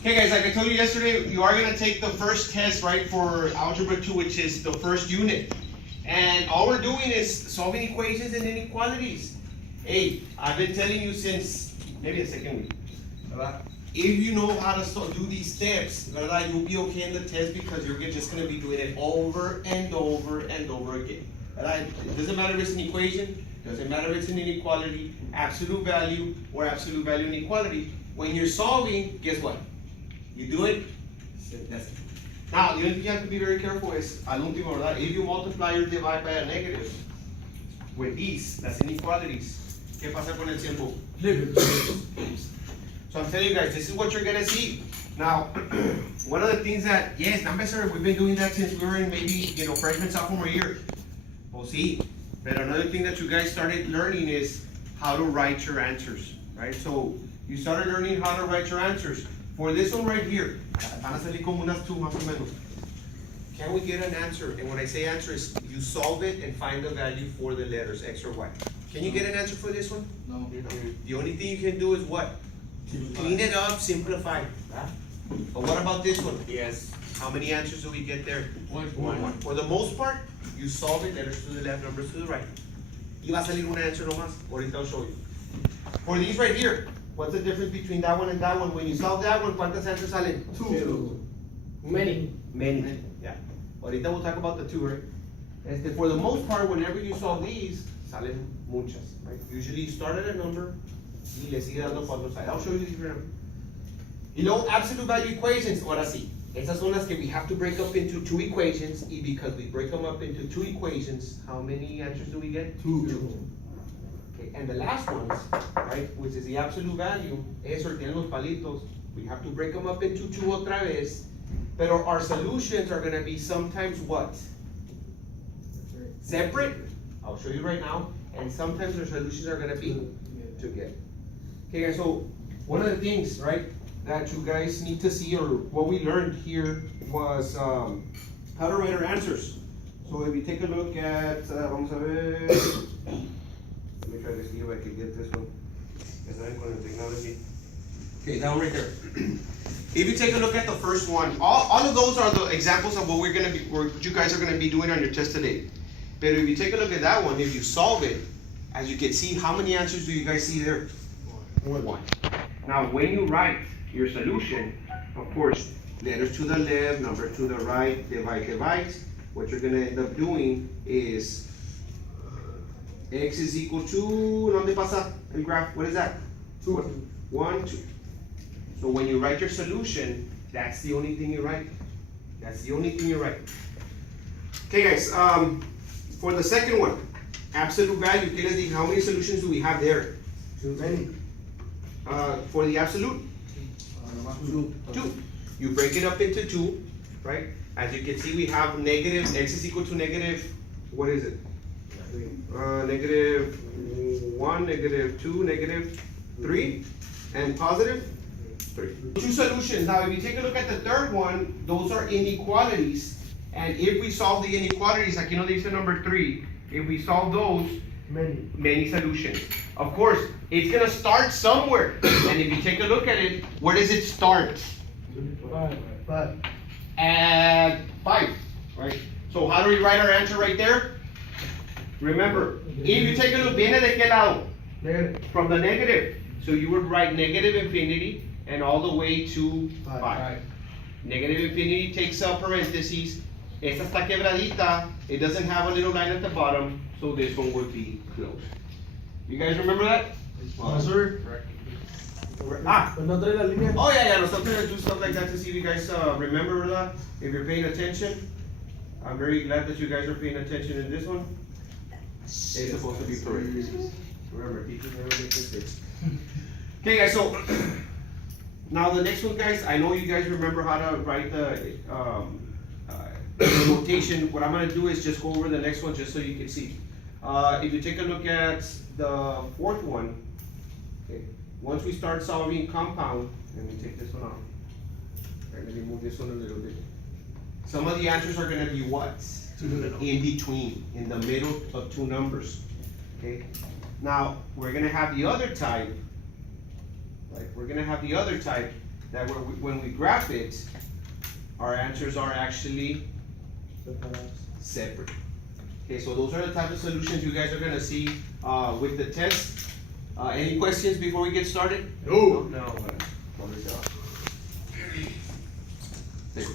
Okay guys, like I told you yesterday, you are gonna take the first test, right, for Algebra 2, which is the first unit. And all we're doing is solving equations and inequalities. Hey, I've been telling you since maybe the second week, ¿verdad? If you know how to do these steps, ¿verdad? You'll be okay in the test because you're just gonna be doing it over and over and over again. ¿Verdad? It doesn't matter if it's an equation, doesn't matter if it's an inequality, absolute value or absolute value inequality. When you're solving, guess what? You do it, that's it. Now, the only thing you have to be very careful is, al último, ¿verdad? If you multiply or divide by a negative, with these, las inequalities, ¿qué pasa con el tiempo? So I'm telling you guys, this is what you're gonna see. Now, one of the things that, yes, number sir, we've been doing that since we were in maybe, freshman, sophomore year. Well, see, but another thing that you guys started learning is how to write your answers, right? So, you started learning how to write your answers. For this one right here, van a salir como unas two más o menos. Can we get an answer? And when I say answer is you solve it and find the value for the letters X or Y. Can you get an answer for this one? No. The only thing you can do is what? Clean it up, simplify. But what about this one? Yes. How many answers do we get there? One. For the most part, you solve it, letters to the left, numbers to the right. Y va a salir un answer nomás. Ahorita I'll show you. For these right here, what's the difference between that one and that one? When you solve that one, ¿cuántas answers salen? Two. Many. Yeah. Ahorita we'll talk about the two, right? For the most part, whenever you solve these, salen muchas, right? Usually you start at a number, y le sigue dando cuando sale. I'll show you these right now. You know, absolute value equations, ahora sí. Esas son las que we have to break up into two equations, y because we break them up into two equations, how many answers do we get? Two. Okay, and the last ones, right, which is the absolute value, eso tienen los palitos, we have to break them up into two otra vez, pero our solutions are gonna be sometimes what? Separate. I'll show you right now, and sometimes our solutions are gonna be together. Okay guys, so one of the things, right, that you guys need to see, or what we learned here was how to write our answers. So if you take a look at, vamos a ver, let me try to see if I can get this one. Okay, that one right there. If you take a look at the first one, all of those are the examples of what what you guys are gonna be doing on your test today. But if you take a look at that one, if you solve it, as you can see, how many answers do you guys see there? One. Now, when you write your solution, of course, letters to the left, numbers to the right, divide. What you're gonna end up doing is X is equal to, ¿dónde pasa el graph? What is that? 2. 1, 2. So when you write your solution, that's the only thing you write. That's the only thing you write. Okay guys, for the second one, absolute value, ¿qué les dije? How many solutions do we have there? Too many. For the absolute? 2. You break it up into 2, right? As you can see, we have negative, X is equal to negative, what is it? Negative 1, negative 2, negative 3, and positive 3. Two solutions. Now, if you take a look at the third one, those are inequalities. And if we solve the inequalities, aquí nos dice number 3, if we solve those, many solutions. Of course, it's gonna start somewhere. And if you take a look at it, where does it start? 5. At 5, right? So how do we write our answer right there? Remember, if you take a look, viene de qué lado? From the negative. So you would write negative infinity and all the way to 5. Negative infinity takes a parentheses. Esta está quebradita. It doesn't have a little line at the bottom, so this one would be closed. You guys remember that? Yes, sir. Oh yeah, no, sometimes I do stuff like that to see if you guys remember that. If you're paying attention, I'm very glad that you guys are paying attention in this one. It's supposed to be parentheses. Remember, teachers never make mistakes. Okay, guys. So now the next one, guys. I know you guys remember how to write the notation. What I'm gonna do is just go over the next one, just so you can see. If you take a look at the fourth one, okay. Once we start solving compound, let me take this one off. Right, let me move this one a little bit. Some of the answers are gonna be what? In between, in the middle of two numbers. Okay. Now we're gonna have the other type. Right, we're gonna have the other type that when we graph it, our answers are actually separate. Okay, so those are the type of solutions you guys are gonna see with the test. Any questions before we get started? No. No. There.